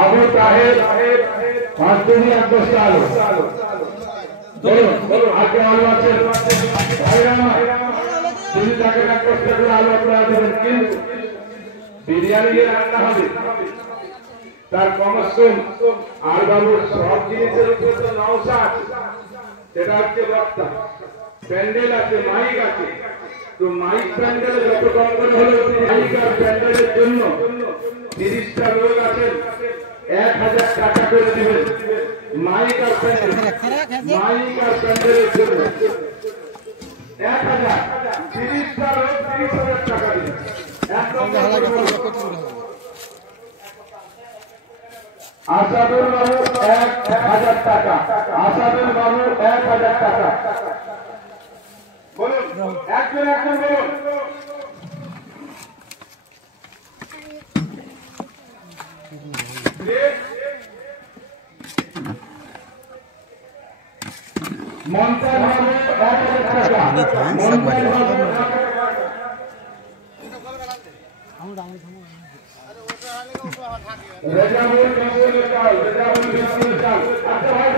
Abu Taher 5 KG 1 বস্তা আলু। বলুন আগে আলু আছে ভাইরা আমার, তিনি তাকে 1 বস্তা করে আলু আপনারা দেবেন, কিন্তু বিরিয়ানি যে রান্না হবে তার কমসম আর বাবুর সব জিনিসের উপর তো নওশা আছে, সেটা হচ্ছে বক্তা, প্যান্ডেল আছে, মাইক আছে। তো মাইক প্যান্ডেলে যত কম করে হলে মাইক আর প্যান্ডেলের জন্য 30টা লোক আছেন, 1000 টাকা করে দিবেন মাইক আর প্যান্ডেল, মাইক আর প্যান্ডেলের জন্য 1000, 30টা লোক 30,000 টাকা দিবেন। আসাদুল বাবু 1000 টাকা, আসাদুল বাবু 1000 টাকা। বলুন একজন একজন বলুন। মন্ত্রী বাবু 1000 টাকা, মন্ত্রী বাবু রেজাবুল বিসমিল্লাহ, রেজাবুল বিসমিল্লাহ। আচ্ছা ভাই